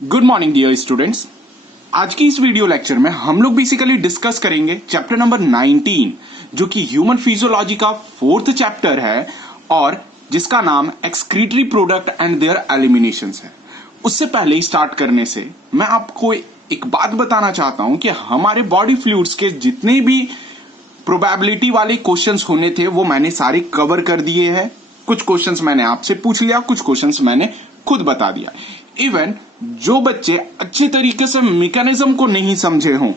Good morning dear students. आज की इस वीडियो लेक्चर में हम लोग बेसिकली डिस्कस करेंगे चैप्टर नंबर 19 जो कि ह्यूमन फिजियोलॉजी का 4th चैप्टर है और जिसका नाम excretory product and their eliminations है। उससे पहले स्टार्ट करने से मैं आपको एक बात बताना चाहता हूं कि हमारे बॉडी फ्लूइड्स के जितने भी प्रोबेबिलिटी वाले क्वेश्चंस होने थे वो मैंने सारे कवर कर दिए हैं। कुछ क्वेश्चंस मैंने आपसे पूछ लिया, कुछ क्वेश्चंस मैंने खुद बता दिया। इवन जो बच्चे अच्छे तरीके से मैकेनिज्म को नहीं समझे हों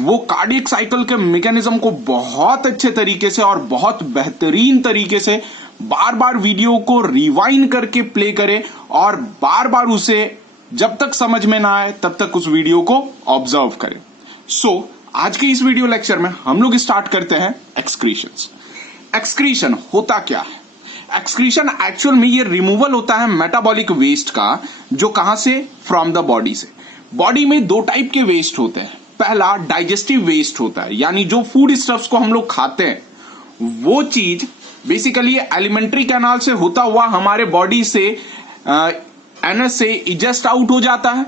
वो कार्डियक साइकिल के मैकेनिज्म को बहुत अच्छे तरीके से और बहुत बेहतरीन तरीके से बार बार वीडियो को रिवाइंड करके प्ले करें और बार बार उसे जब तक समझ में ना आए तब तक उस वीडियो को ऑब्जर्व करें। आज के इस वीडियो लेक्चर में हम लोग स्टार्ट करते हैं एक्सक्रीशंस। एक्सक्रीशन होता क्या है? एक्सक्रीशन एक्चुअल में ये रिमूवल होता है मेटाबॉलिक वेस्ट का, जो कहां से? फ्रॉम द बॉडी से। बॉडी में दो टाइप के वेस्ट होते हैं। पहला डाइजेस्टिव वेस्ट होता है, यानी जो फूड स्टफ्स को हम लोग खाते हैं वो चीज बेसिकली एलिमेंट्री कैनाल से होता हुआ हमारे बॉडी से एनएस से इजेस्ट आउट हो जाता है।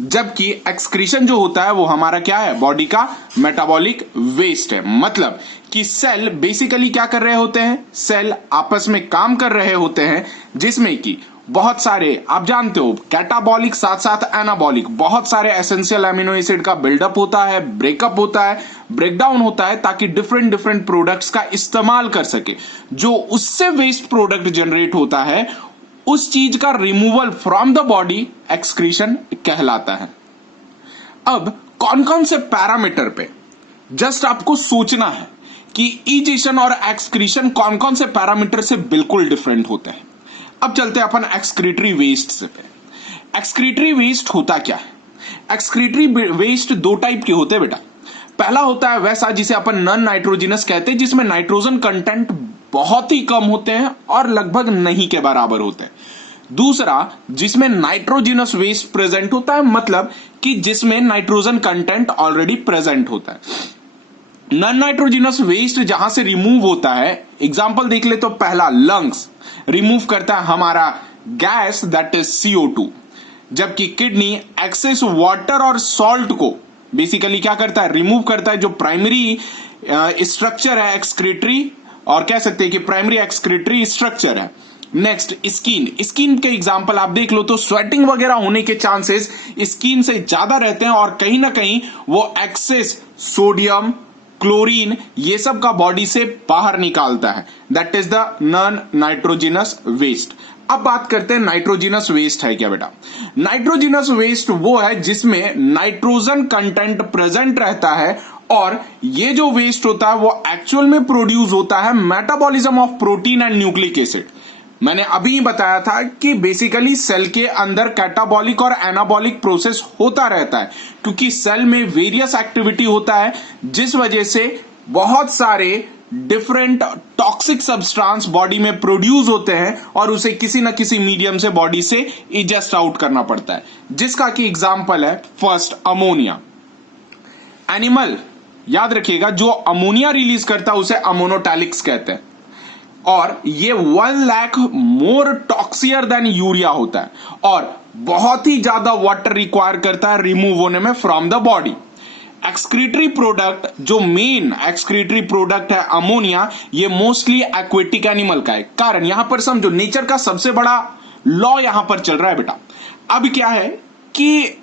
जबकि एक्सक्रीशन जो होता है वो हमारा क्या है? बॉडी का मेटाबॉलिक वेस्ट है। मतलब कि सेल बेसिकली क्या कर रहे होते हैं? सेल आपस में काम कर रहे होते हैं जिसमें कि बहुत सारे, आप जानते हो, कैटाबॉलिक साथ साथ एनाबॉलिक बहुत सारे एसेंशियल एमिनो एसिड का बिल्डअप होता है, ब्रेकअप होता है, ब्रेकडाउन होता है, ताकि डिफरेंट डिफरेंट प्रोडक्ट्स का इस्तेमाल कर सके। जो उससे वेस्ट प्रोडक्ट जनरेट होता है उस चीज का removal from the body excretion कहलाता है। अब कौन कौन से पैरामीटर पे जस्ट आपको सोचना है कि इजेशन और एक्सक्रीशन कौन कौन से पैरामीटर से बिल्कुल डिफरेंट होते हैं। अब चलते हैं अपन एक्सक्रीटरी वेस्ट से पे। एक्सक्रीटरी वेस्ट होता क्या है? एक्सक्रीटरी वेस्ट दो टाइप के होते हैं बेटा। पहला होता है वैसा जिसे अपन नॉन नाइट्रोजिनस कहते हैं, जिसमें नाइट्रोजन कंटेंट बहुत ही कम होते हैं और लगभग नहीं के बराबर होते हैं। दूसरा जिसमें नाइट्रोजिनस वेस्ट प्रेजेंट होता है, मतलब कि जिसमें नाइट्रोजन कंटेंट ऑलरेडी प्रेजेंट होता है। नॉन नाइट्रोजिनस वेस्ट जहां से रिमूव होता है, एग्जांपल देख ले तो पहला लंग्स रिमूव करता है हमारा गैस दैट इज CO2, जबकि किडनी एक्सेस वाटर और सॉल्ट को बेसिकली क्या करता है? रिमूव करता है। जो प्राइमरी स्ट्रक्चर है एक्सक्रीटरी, और कह सकते हैं कि प्राइमरी एक्सक्रीटरी स्ट्रक्चर है। नेक्स्ट स्किन के एग्जांपल आप देख लो तो स्वेटिंग वगैरह होने के चांसेस स्किन से ज्यादा रहते हैं और कहीं ना कहीं वो एक्सेस सोडियम, क्लोरीन ये सब का बॉडी से बाहर निकालता है। That is the non nitrogenous waste. अब बात करते हैं नाइट्रोजिनस वेस्ट है क्या बेटा? नाइट्रोजिनस वेस्ट वो है जिसमें नाइट्रोजन कंटेंट प्रेजेंट रहता है और ये जो वेस्ट होता है वो एक्चुअल में प्रोड्यूस होता है metabolism of protein and nucleic acid. मैंने अभी बताया था कि बेसिकली सेल के अंदर कैटाबॉलिक और एनाबॉलिक प्रोसेस होता रहता है, क्योंकि सेल में वेरियस एक्टिविटी होता है जिस वजह से बहुत सारे डिफरेंट टॉक्सिक सब्सटेंस बॉडी में प्रोड्यूस होते हैं और उसे किसी न किसी मीडियम से बॉडी से इजेस्ट आउट करना पड़ता है, जिसका कि एग्जांपल है फर्स्ट अमोनिया। एनिमल याद रखिएगा जो अमोनिया रिलीज करता है उसे अमोनोटैलिक्स कहते हैं और ये 1 लाख मोर टॉक्सियर देन यूरिया होता है और बहुत ही ज्यादा वाटर रिक्वायर करता है रिमूव होने में from the body. Excretory product, जो मेन एक्सक्रीटरी प्रोडक्ट है अमोनिया, ये मोस्टली एक्वेटिक एनिमल का है। कारण यहां पर समझो नेचर का सबसे बड़ा लॉ यहां पर चल रहा है बेटा। अब क्या है कि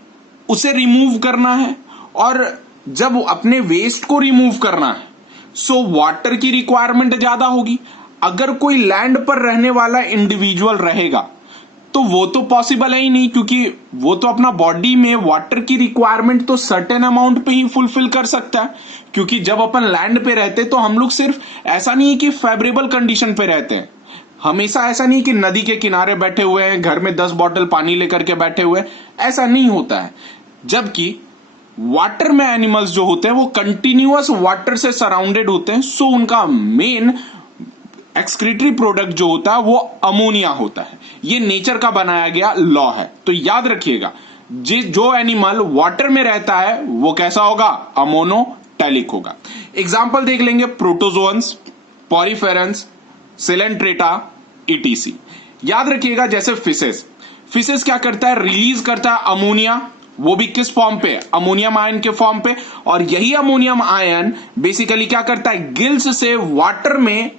उसे रिमूव करना है और जब अपने वेस्ट को रिमूव करना है सो वाटर की रिक्वायरमेंट ज्यादा होगी। अगर कोई लैंड पर रहने वाला इंडिविजुअल रहेगा तो वो तो पॉसिबल है ही नहीं, क्योंकि वो तो अपना बॉडी में वाटर की रिक्वायरमेंट तो सर्टेन अमाउंट पे ही फुलफिल कर सकता है। क्योंकि जब अपन लैंड पे रहते तो हम लोग सिर्फ ऐसा नहीं है कि फेवरेबल कंडीशन पे रहते हैं, हमेशा ऐसा नहीं कि नदी के किनारे बैठे हुए हैं, घर में 10 बॉटल पानी लेकर के बैठे हुए, ऐसा नहीं होता है। जबकि वाटर में एनिमल्स जो होते हैं वो कंटिन्यूअस वाटर से सराउंडेड होते हैं, सो उनका मेन एक्सक्रीटरी प्रोडक्ट जो होता है वो अमोनिया होता है। ये नेचर का बनाया गया लॉ है, तो याद रखिएगा जो एनिमल वाटर में रहता है वो कैसा होगा? अमोनोटैलिक होगा। एग्जांपल देख लेंगे प्रोटोजोअन्स, पॉरीफेरंस, सिलेंट्रेटा, ETC। याद रखिएगा जैसे फिशेस फिशेस क्या करता है, रिलीज करता है अमोनिया, वो भी किस फॉर्म पे, अमोनियम आयन के फॉर्म पे। और यही अमोनियम आयन बेसिकली क्या करता है, गिल्स से वाटर में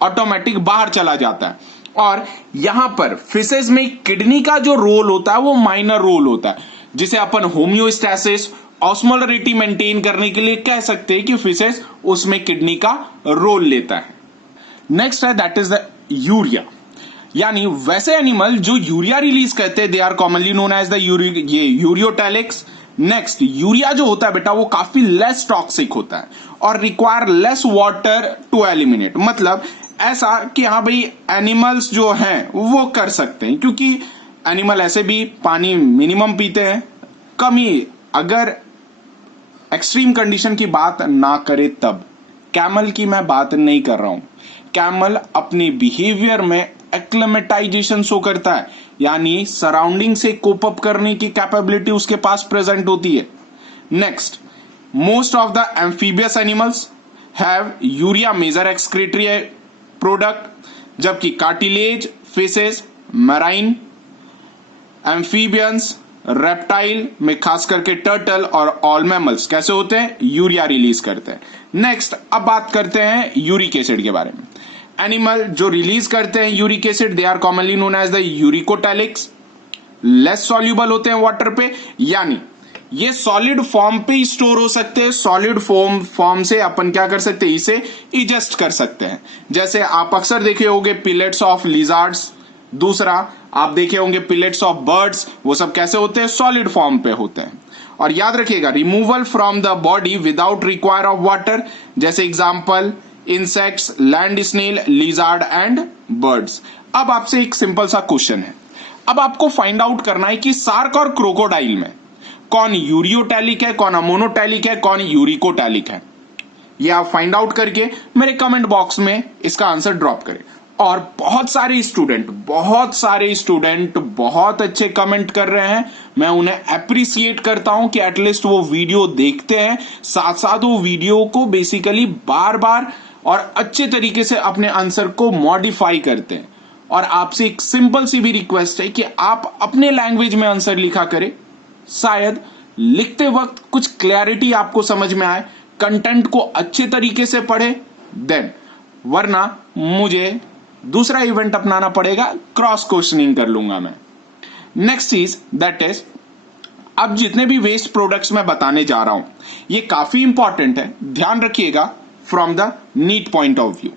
ऑटोमेटिक बाहर चला जाता है। और यहां पर फिशेस में किडनी का जो रोल होता है वो माइनर रोल होता है, जिसे अपन होम्योस्टैसिस, ऑस्मोलरिटी मेंटेन करने के लिए कह सकते हैं कि फिशेस उसमें किडनी का रोल लेता है। नेक्स्ट है दैट इज द यूरिया, यानी वैसे एनिमल जो यूरिया रिलीज करते हैं they are commonly known as the ureotelics. Next, urea जो होता है बेटा वो काफी लेस टॉक्सिक होता है और require less water to eliminate. मतलब ऐसा कि हाँ भाई एनिमल्स जो हैं वो कर सकते हैं, क्योंकि एनिमल ऐसे भी पानी मिनिमम पीते हैं, कम ही। अगर एक्सट्रीम कंडीशन की बात ना करे तब, कैमल की मैं बात नहीं कर रहा हूं। कैमल अपने बिहेवियर में एक्लेमेटाइजेशन शो करता है, यानी सराउंडिंग से कोप अप करने की कैपेबिलिटी उसके पास प्रेजेंट होती है। Next, most of the amphibious animals have urea major excretory product, जबकि cartilage, fishes, marine, amphibians, reptile में खास करके टर्टल और ऑल मैमल्स कैसे होते हैं, यूरिया रिलीज करते हैं। नेक्स्ट, अब बात करते हैं यूरिक एसिड के बारे में। एनिमल जो रिलीज करते हैं uric acid they are commonly known as the uricotelics, less soluble होते हैं वाटर पे, यानी ये सॉलिड फॉर्म पे ही स्टोर हो सकते हैं। सॉलिड फॉर्म से अपन क्या कर सकते हैं, इसे इजेस्ट कर सकते हैं। जैसे आप अक्सर देखे होंगे पिलेट्स ऑफ लिजार्ड्स, दूसरा आप देखे होंगे पिलेट्स ऑफ बर्ड्स, वो सब कैसे होते हैं, सॉलिड फॉर्म पे होते हैं। और याद रखिएगा, removal from the body without require of water, जैसे example insects, land snail, lizard and birds. अब आपसे एक सिंपल सा क्वेश्चन है, अब आपको फाइंड आउट करना है कि सार्क और क्रोकोडाइल में कौन यूरियोटैलिक है, कौन अमोनोटैलिक है, कौन यूरिकोटैलिक है। ये आप फाइंड आउट करके मेरे कमेंट बॉक्स में इसका आंसर ड्रॉप करें। और बहुत सारे स्टूडेंट बहुत अच्छे कमेंट कर रहे हैं, मैं उन्हें अप्रिसिएट करता हूं कि एटलीस्ट वो वीडियो देखते हैं, साथ साथ वो वीडियो को बेसिकली बार बार और अच्छे तरीके से अपने आंसर को मॉडिफाई करते हैं। और आपसे एक सिंपल सी भी रिक्वेस्ट है कि आप अपने लैंग्वेज में आंसर लिखा करें, शायद लिखते वक्त कुछ क्लैरिटी आपको समझ में आए, कंटेंट को अच्छे तरीके से पढ़े देन, वरना मुझे दूसरा इवेंट अपनाना पड़ेगा, क्रॉस क्वेश्चनिंग कर लूंगा मैं। नेक्स्ट चीज दैट इज, अब जितने भी वेस्ट प्रोडक्ट्स मैं बताने जा रहा हूं ये काफी इंपॉर्टेंट है, ध्यान रखिएगा from the NEET point of view.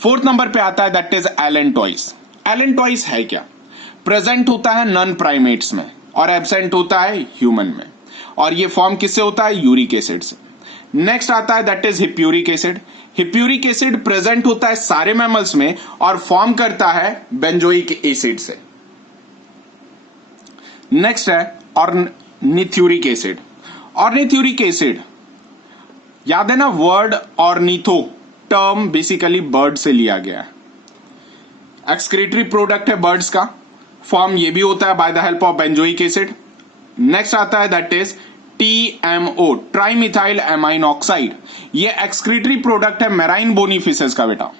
4th number पे आता है दैट इज एलेंटॉइस। एलेंटॉइस है क्या, प्रेजेंट होता है नॉन प्राइमेट्स में और एब्सेंट होता है ह्यूमन में, और ये फॉर्म किससे होता है, यूरिक एसिड से। नेक्स्ट आता है that is hippuric acid. Hippuric acid present होता है सारे मैमल्स में और फॉर्म करता है बेंजोइक एसिड से। नेक्स्ट है ऑर्निथ्यूरिक एसिड। ऑर्निथ्यूरिक एसिड, याद है ना word ornitho, term basically bird से लिया गया है, एक्सक्रीटरी प्रोडक्ट है बर्ड्स का, फॉर्म ये भी होता है by the help of benzoic acid. Next आता है that is TMO, trimethyl amine oxide, ये एक्सक्रीटरी प्रोडक्ट है मैराइन बोनी फिशेस का बेटा।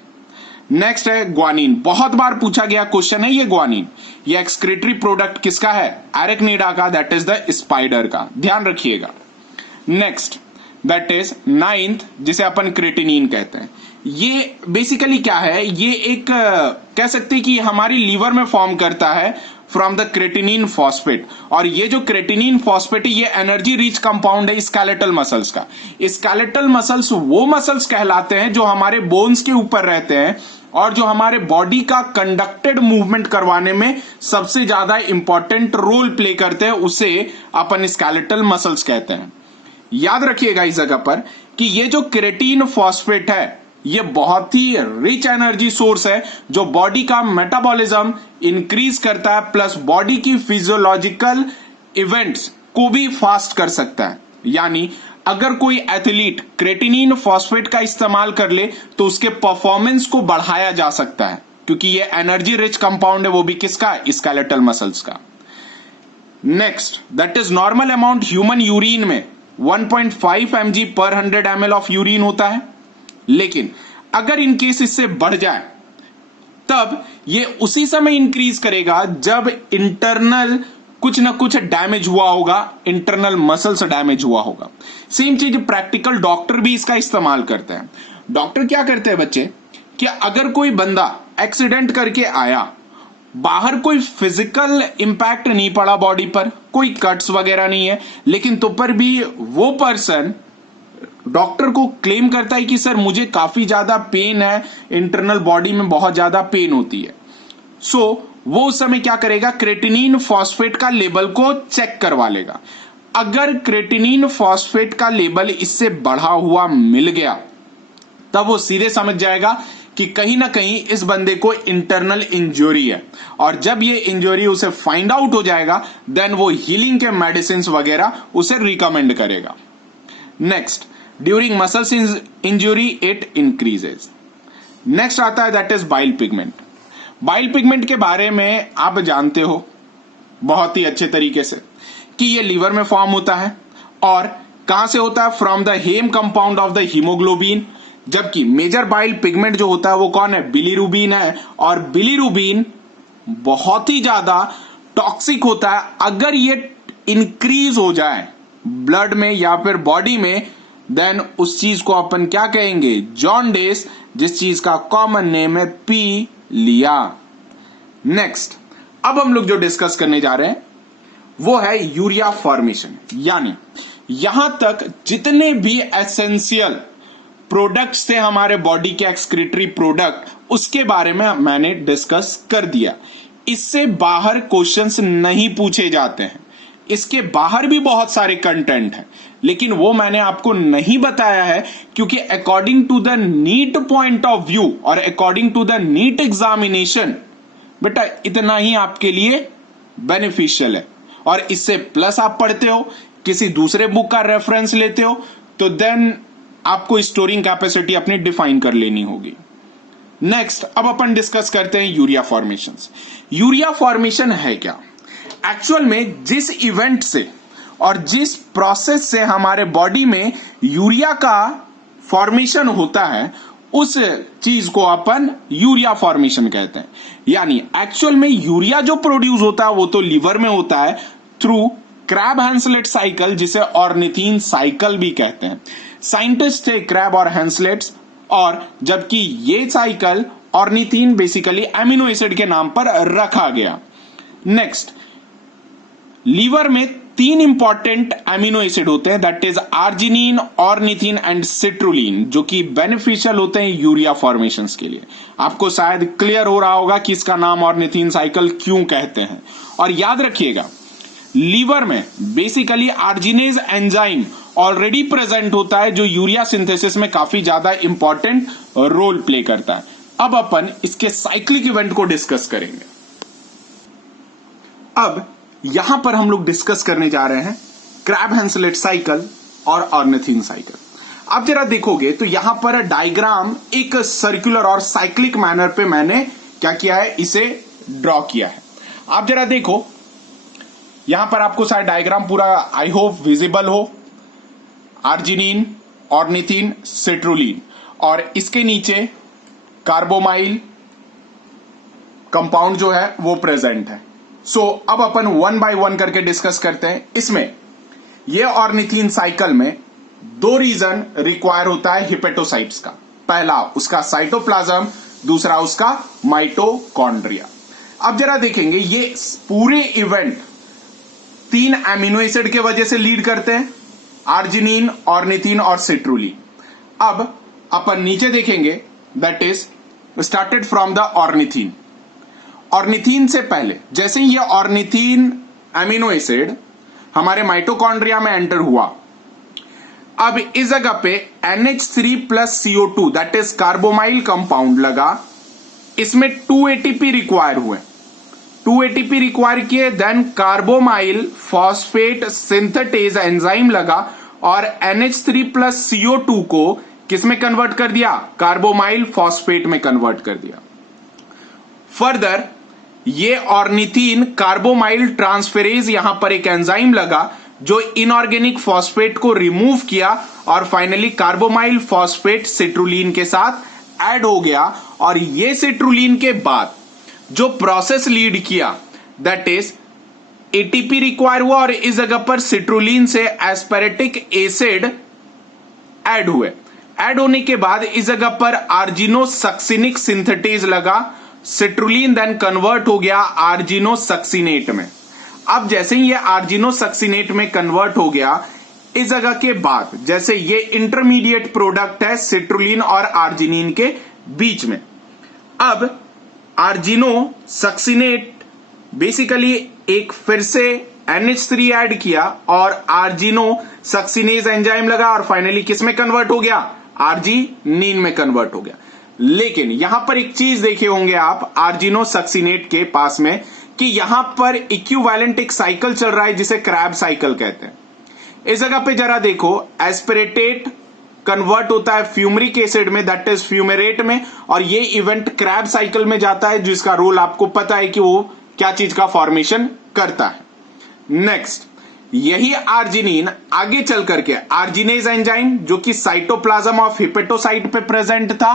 नेक्स्ट है ग्वानिन, बहुत बार पूछा गया क्वेश्चन है ये ग्वानिन, ये एक्सक्रीटरी प्रोडक्ट किसका है, एरेक्निडा का, दैट इज द स्पाइडर का, ध्यान रखिएगा। नेक्स्ट दैट इज 9th, जिसे अपन क्रेटिनिन कहते हैं। ये बेसिकली क्या है, ये एक कह सकते हैं कि हमारी लीवर में फॉर्म करता है फ्रॉम द क्रेटिनिन फॉस्फेट, और ये जो क्रेटिनिन फॉस्फेट है ये एनर्जी रिच कंपाउंड है स्केलेटल मसल्स का। स्केलेटल मसल्स वो मसल्स कहलाते हैं जो हमारे बोन्स के ऊपर रहते हैं और जो हमारे बॉडी का कंडक्टेड मूवमेंट करवाने में सबसे ज्यादा इंपॉर्टेंट रोल प्ले करते हैं, उसे अपन स्केलेटल मसल्स कहते हैं। याद रखिएगा इस जगह पर कि ये जो क्रेटिन फॉस्फेट है ये बहुत ही रिच एनर्जी सोर्स है जो बॉडी का मेटाबॉलिज्म इंक्रीज करता है, प्लस बॉडी की फिजियोलॉजिकल इवेंट्स को भी फास्ट कर सकता है। यानी अगर कोई एथलीट क्रेटिनिन फॉस्फेट का इस्तेमाल कर ले तो उसके परफॉर्मेंस को बढ़ाया जा सकता है, क्योंकि ये एनर्जी रिच कंपाउंड है, वो भी किसका, स्केलेटल मसल्स का। Next that is normal amount human urine में 1.5 mg पर 100 ml ऑफ यूरिन होता है, लेकिन अगर इन केस इससे बढ़ जाए तब ये उसी समय इंक्रीज करेगा जब इंटरनल कुछ ना कुछ डैमेज हुआ होगा, इंटरनल मसल्स डैमेज हुआ होगा। सेम चीज प्रैक्टिकल डॉक्टर भी इसका इस्तेमाल करते हैं। डॉक्टर क्या करते हैं बच्चे कि अगर कोई बंदा एक्सीडेंट करके आया, बाहर कोई फिजिकल इंपैक्ट नहीं पड़ा बॉडी पर, कोई कट्स वगैरह नहीं है, लेकिन तो पर भी वो पर्सन डॉक्टर को क्लेम करता है कि सर मुझे काफी ज्यादा पेन है, इंटरनल बॉडी में बहुत ज्यादा पेन होती है। सो वो उस समय क्या करेगा, क्रेटिनिन फॉस्फेट का लेवल को चेक करवा लेगा। अगर क्रेटिनिन फॉस्फेट का लेवल इससे बढ़ा हुआ मिल गया, तब वो सीधे समझ जाएगा कि कहीं ना कहीं इस बंदे को इंटरनल इंजरी है, और जब ये इंजरी उसे फाइंड आउट हो जाएगा, देन वो हीलिंग के मेडिसिन वगैरह उसे रिकमेंड करेगा। Next, during muscles injury it increases. Next आता है that is bile pigment. Bile pigment के बारे में आप जानते हो बहुत ही अच्छे तरीके से कि ये लीवर में फॉर्म होता है, और कहां से होता है, from the heme compound of the haemoglobin. जबकि मेजर बाइल पिगमेंट जो होता है वो कौन है, बिलीरुबिन है, और बिलीरुबिन बहुत ही ज्यादा टॉक्सिक होता है। अगर ये इंक्रीज हो जाए ब्लड में या फिर बॉडी में, देन उस चीज को अपन क्या कहेंगे, जॉन्डिस, जिस चीज का कॉमन नेम है पीलिया। नेक्स्ट, अब हम लोग जो डिस्कस करने जा रहे हैं वो है यूरिया फॉर्मेशन। यानी यहां तक जितने भी एसेंशियल प्रोडक्ट्स थे हमारे बॉडी के एक्सक्रीटरी प्रोडक्ट, उसके बारे में मैंने डिस्कस कर दिया। इससे बाहर क्वेश्चंस नहीं पूछे जाते हैं। इसके बाहर भी बहुत सारे कंटेंट हैं, लेकिन वो मैंने आपको नहीं बताया है, क्योंकि according to the NEET point of view और according to the NEET examination, बेटा इतना ही आपके लिए बेनिफिशियल है। और इससे प्लस आप पढ़ते हो, किसी दूसरे बुक का रेफरेंस लेते हो, तो देन आपको स्टोरिंग कैपेसिटी अपनी डिफाइन कर लेनी होगी। नेक्स्ट, अब अपन डिस्कस करते हैं यूरिया फॉर्मेशंस। यूरिया फॉर्मेशन है क्या? एक्चुअल में जिस इवेंट से और जिस प्रोसेस से हमारे बॉडी में यूरिया का फॉर्मेशन होता है, उस चीज को अपन यूरिया फॉर्मेशन कहते हैं। यानी एक्चुअल में यूरिया जो प्रोड्यूस होता है वो तो लीवर में होता है थ्रू क्रैब हैंसलेट साइकिल, जिसे ऑर्निथिन साइकिल भी कहते हैं। साइंटिस्ट थे क्रैब और हैंसलेट्स, और जबकि ये cycle ornithine basically amino acid के नाम पर रखा गया। नेक्स्ट, लीवर में 3 इंपॉर्टेंट एमिनो एसिड होते हैं, that is arginine, ornithine and citrulline, जो कि बेनिफिशियल होते हैं यूरिया फॉर्मेशंस के लिए। आपको शायद क्लियर हो रहा होगा कि इसका नाम ऑर्निथिन साइकिल क्यों कहते हैं। और याद रखिएगा, लीवर में basically arginase enzyme already present होता है, जो यूरिया सिंथेसिस में काफी ज्यादा इंपॉर्टेंट रोल प्ले करता है। अब अपन इसके साइक्लिक इवेंट को डिस्कस करेंगे। अब यहां पर हम लोग डिस्कस करने जा रहे हैं क्रैब हैंसलेट साइकिल और ऑर्निथिन साइकिल। आप जरा देखोगे तो यहां पर डायग्राम एक सर्कुलर और साइक्लिक मैनर पे मैंने क्या किया है, इसे ड्रॉ किया है। आप जरा देखो, यहां पर आपको शायद डायग्राम पूरा आई होप विजिबल हो। आर्जिनिन, ऑर्निथिन, सिट्रुलिन, और इसके नीचे कार्बोमाइल कंपाउंड जो है वो प्रेजेंट है। अब अपन 1 बाय 1 करके डिस्कस करते हैं। इसमें ये ऑर्निथिन साइकिल में 2 रीजन रिक्वायर होता है हिपेटोसाइट्स का। पहला उसका साइटोप्लाज्म, दूसरा उसका माइटोकॉन्ड्रिया। अब जरा देखेंगे, ये पूरे इवेंट 3 एमिनो एसिड के वजह से लीड करते हैं, आर्जिनिन, ऑर्निथिन और सिट्रुलिन। अब अपन नीचे देखेंगे, that is started from the ornithine. Ornithine से पहले जैसे ही ये ऑर्निथिन एमिनो एसिड हमारे माइटोकॉन्ड्रिया में एंटर हुआ, अब इस जगह पे NH3 plus CO2 that is carbamoyl compound लगा। इसमें 2 ATP रिक्वायर हुए, 2 ATP रिक्वायर किए, then carbamoyl phosphate synthetase enzyme लगा और NH3 प्लस CO2 को किसमें कन्वर्ट कर दिया, कार्बोमाइल फॉस्फेट में कन्वर्ट कर दिया। फर्दर ये ऑर्निथिन कार्बोमाइल ट्रांसफेरेज यहां पर एक एंजाइम लगा जो इनऑर्गेनिक फॉस्फेट को रिमूव किया और फाइनली कार्बोमाइल फॉस्फेट सिट्रुलिन के साथ ऐड हो गया और ये सिट्रुलिन के बाद जो प्रोसेस लीड किया दैट इज एटीपी रिक्वायर हुआ और इस जगह पर सिट्रुलिन से एस्पेरेटिक एसिड ऐड हुए। ऐड होने के बाद इस जगह पर आर्जिनोसक्सिनिक सिंथेटेज लगा, सिट्रुलिन देन कन्वर्ट हो गया आर्जिनोसक्सिनेट में। अब जैसे ही ये आर्जिनोसक्सिनेट में कन्वर्ट हो गया, इस जगह के बाद जैसे ये इंटरमीडिएट प्रोडक्ट है सिट्रुलिन और आर्जिनिन के बीच में, अब आर्जिनोसक्सिनेट बेसिकली एक फिर से NH3 ऐड किया और आर्जिनोसक्सिनेज एंजाइम लगा और फाइनली किस में कन्वर्ट हो गया, आर्जिनिन में कन्वर्ट हो गया। लेकिन यहां पर एक चीज देखे होंगे आप आर्जिनोसक्सिनेट के पास में कि यहां पर इक्विवेलेंट एक साइकिल चल रहा है जिसे क्रैब साइकिल कहते हैं। इस जगह पे जरा देखो, एस्पिरेटेट कन्वर्ट होता है फ्यूमरिक एसिड में दैट इज फ्यूमेरेट में, और ये इवेंट क्रैब साइकिल में जाता है जिसका रोल आपको पता है कि वो क्या चीज का फॉर्मेशन करता है। नेक्स्ट, यही आर्जिनिन आगे चल करके आर्जिनेज एंजाइम जो कि साइटोप्लाज्म ऑफ हिपेटोसाइट पे प्रेजेंट था,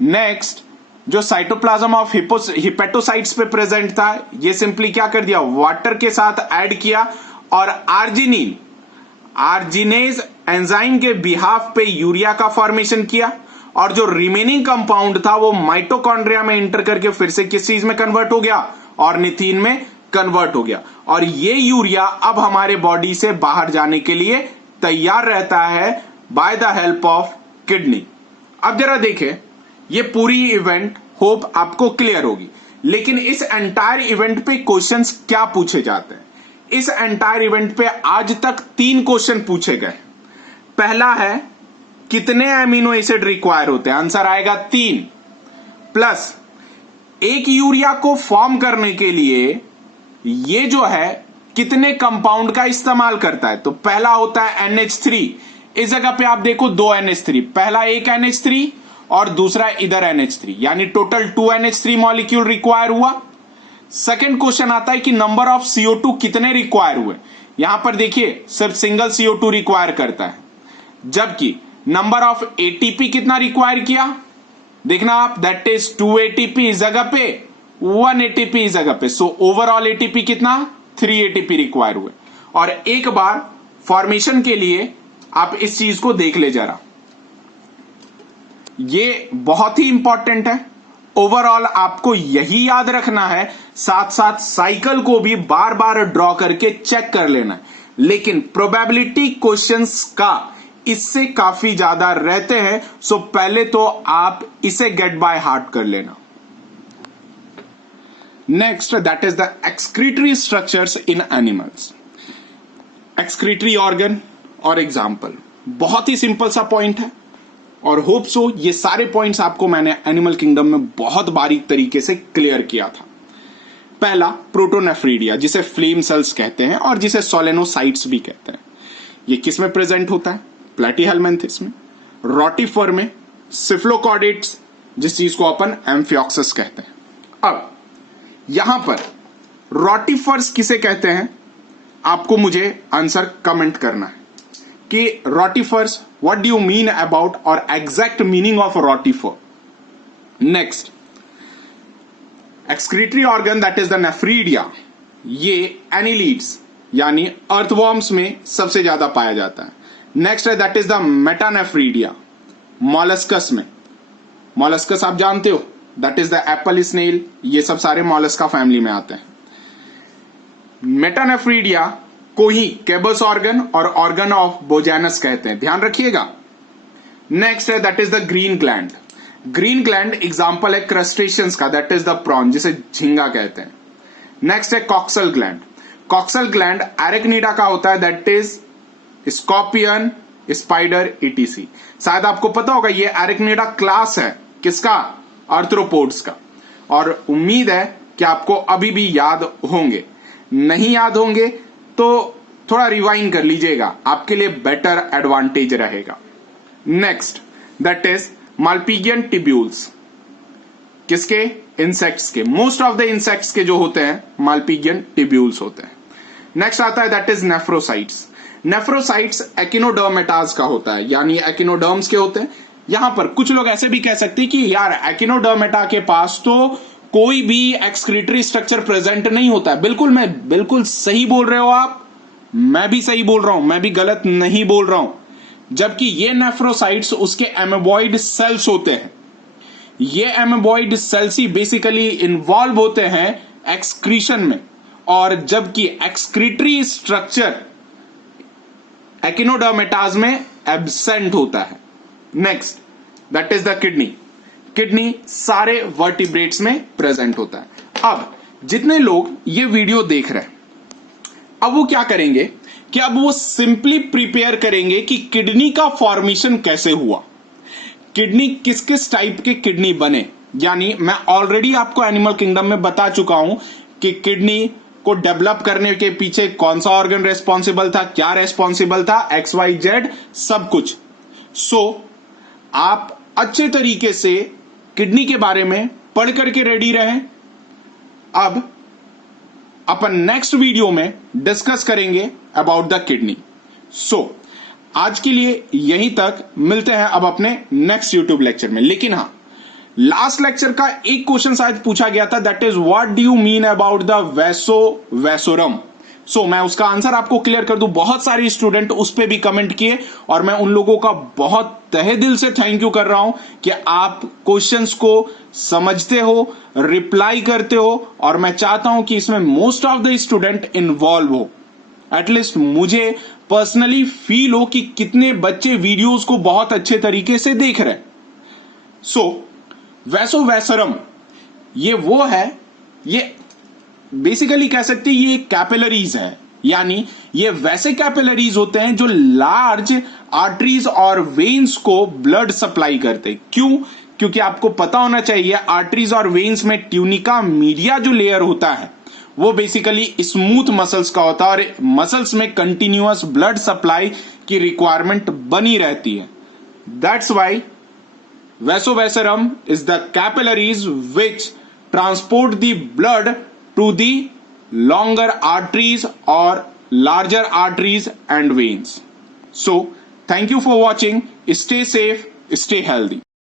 नेक्स्ट जो साइटोप्लाज्म ऑफ हिपेटोसाइट्स पे प्रेजेंट था, ये सिंपली क्या कर दिया, वाटर के साथ ऐड किया और आर्जिनिन आर्जिनेज एंजाइम के बिहाफ पे यूरिया का फॉर्मेशन किया और जो रिमेनिंग कंपाउंड था वो माइटोकॉन्ड्रिया में इंटर करके फिर से किस चीज में कन्वर्ट हो गया, ऑर्निथीन में कन्वर्ट हो गया। और ये यूरिया अब हमारे बॉडी से बाहर जाने के लिए तैयार रहता है by the help of kidney. अब जरा देखें, ये पूरी इवेंट होप आपको क्लियर होगी, लेकिन इस एंटायर इवेंट पे क्वेश्चंस क्या पूछे जाते हैं। इस एंटायर इवेंट पे आज तक 3 क्वेश्चन पूछे गए। पहला है कितने एमिनो एसिड रिक्वायर होते हैं, आंसर आएगा 3, प्लस एक यूरिया को फॉर्म करने के लिए ये जो है कितने कंपाउंड का इस्तेमाल करता है। तो पहला होता है NH3, इस जगह पे आप देखो 2 NH3, पहला एक NH3 और दूसरा इधर NH3, यानी टोटल 2 NH3 मॉलिक्यूल रिक्वायर हुआ। सेकेंड क्वेश्चन आता है कि नंबर ऑफ CO2 कितने रिक्वायर हुए। यहां पर देखिए सिर्फ सिंगल CO2 रिक्वायर करता है, जबकि नंबर ऑफ ATP कितना रिक्वायर किया, देखना आप, दैट इज 2 ATP इस जगह पे, 1 ATP इस जगह पे। सो ओवरऑल ATP कितना, 3 ATP रिक्वायर हुए। और एक बार फॉर्मेशन के लिए आप इस चीज को देख ले जरा, ये बहुत ही इंपॉर्टेंट है। ओवरऑल आपको यही याद रखना है, साथ साथ साइकिल को भी बार बार ड्रॉ करके चेक कर लेना है। लेकिन प्रोबेबिलिटी क्वेश्चंस का इससे काफी ज्यादा रहते हैं, सो पहले तो आप इसे गेट बाय हार्ट कर लेना। Next, that is the excretory structures in animals. Excretory organ और एग्जाम्पल, बहुत ही सिंपल सा पॉइंट है और होप सो ये सारे पॉइंट्स आपको मैंने एनिमल किंगडम में बहुत बारीक तरीके से क्लियर किया था। पहला प्रोटोनेफ्रीडिया, जिसे फ्लेम सेल्स कहते हैं और जिसे सोलेनोसाइट्स भी कहते हैं। ये किस में प्रेजेंट होता है, प्लेटीहेलमिन्थिस में, रोटिफर में, सिफ्लोकॉर्डेट्स जिस चीज को अपन एम्फिऑक्सिस कहते हैं। अब यहां पर रोटिफर्स किसे कहते हैं, आपको मुझे आंसर कमेंट करना है कि rotifers what do you mean about और exact meaning of rotifer. Next, excretory organ that is the nephridia, ये एनिलीड्स यानी अर्थवॉर्म्स में सबसे ज्यादा पाया जाता है। नेक्स्ट है that is the metanephridia, molluscs में। मॉलस्कस आप जानते हो, that is the apple snail, ये सब सारे मॉलस्का फैमिली में आते हैं। मेटानेफ्रीडिया को ही केबस ऑर्गन और ऑर्गन ऑफ बोजानस कहते हैं, ध्यान रखिएगा। नेक्स्ट है that is the green gland. Green gland example है क्रस्टेशियंस का, दैट इज द प्रॉन जिसे झींगा कहते हैं। नेक्स्ट है coxal gland. Coxal gland Arachnida का होता है, that is scorpion, spider, etc. शायद आपको पता होगा ये एरेक्निडा क्लास है किसका, आर्थ्रोपोड्स का। और उम्मीद है कि आपको अभी भी याद होंगे, नहीं याद होंगे तो थोड़ा रिवाइंड कर लीजिएगा, आपके लिए बेटर एडवांटेज रहेगा। नेक्स्ट दैट इज माल्पीगियन टिब्यूल्स, किसके, इंसेक्ट्स के। मोस्ट ऑफ द इंसेक्ट्स के जो होते हैं माल्पीगियन टिब्यूल्स होते हैं। नेक्स्ट आता है दैट इज नेफ्रोसाइट्स। नेफ्रोसाइट्स एकिनोडर्मेटास का होता है, यानी एकिनोडर्म्स के होते हैं। यहां पर कुछ लोग ऐसे भी कह सकते हैं कि यार एकिनोडर्मेटा के पास तो कोई भी एक्सक्रीटरी स्ट्रक्चर प्रेजेंट नहीं होता है। बिल्कुल सही बोल रहे हो आप, मैं भी सही बोल रहा हूं, मैं भी गलत नहीं बोल रहा हूं। जबकि ये नेफ्रोसाइट्स उसके एमेबॉइड सेल्स होते हैं। ये एमेबॉइड सेल्स ही बेसिकली इन्वॉल्व होते हैं एक्सक्रीशन में, और जबकि एक्सक्रीटरी स्ट्रक्चर एकिनोडर्मेटाज में एब्सेंट होता है। Next, that is the kidney. Kidney सारे वर्टिब्रेट्स में प्रेजेंट होता है। अब जितने लोग ये वीडियो देख रहे हैं, अब वो क्या करेंगे कि अब वो सिंपली प्रिपेयर करेंगे कि किडनी का फॉर्मेशन कैसे हुआ, किडनी किस किस टाइप के किडनी बने। यानी मैं ऑलरेडी आपको एनिमल किंगडम में बता चुका हूं कि किडनी को डेवलप करने के पीछे कौन सा ऑर्गन रेस्पॉन्सिबल था, क्या रेस्पॉन्सिबल था, XYZ सब कुछ। सो आप अच्छे तरीके से किडनी के बारे में पढ़ करके रेडी रहें। अब अपन नेक्स्ट वीडियो में डिस्कस करेंगे अबाउट द किडनी। सो आज के लिए यहीं तक, मिलते हैं अब अपने नेक्स्ट यूट्यूब लेक्चर में। लेकिन हाँ, लास्ट लेक्चर का एक क्वेश्चन शायद पूछा गया था, that is what do you mean about the vasorum. So मैं उसका आंसर आपको क्लियर कर दूं। बहुत सारे स्टूडेंट उस पर भी कमेंट किए और मैं उन लोगों का बहुत तहे दिल से थैंक यू कर रहा हूं कि आप क्वेश्चंस को समझते हो, रिप्लाई करते हो, और मैं चाहता हूं कि इसमें most of the student involve हो। एटलीस्ट मुझे पर्सनली फील हो कि कितने बच्चे वीडियोस को बहुत अच्छे तरीके से देख रहे हैं। सो वैसोवैसरम ये वो है, ये बेसिकली कह सकते हैं ये कैपिलरीज है। यानी ये वैसे कैपिलरीज होते हैं जो लार्ज आर्टरीज और वेन्स को ब्लड सप्लाई करते हैं। क्यों? क्योंकि आपको पता होना चाहिए आर्टरीज और वेन्स में ट्यूनिका मीडिया जो लेयर होता है वो बेसिकली स्मूथ मसल्स का होता है, और मसल्स में कंटिन्यूअस ब्लड सप्लाई की रिक्वायरमेंट बनी रहती है। That's why vasa vasorum is the capillaries which transport the blood to the longer arteries or larger arteries and veins. So, thank you for watching. Stay safe, stay healthy.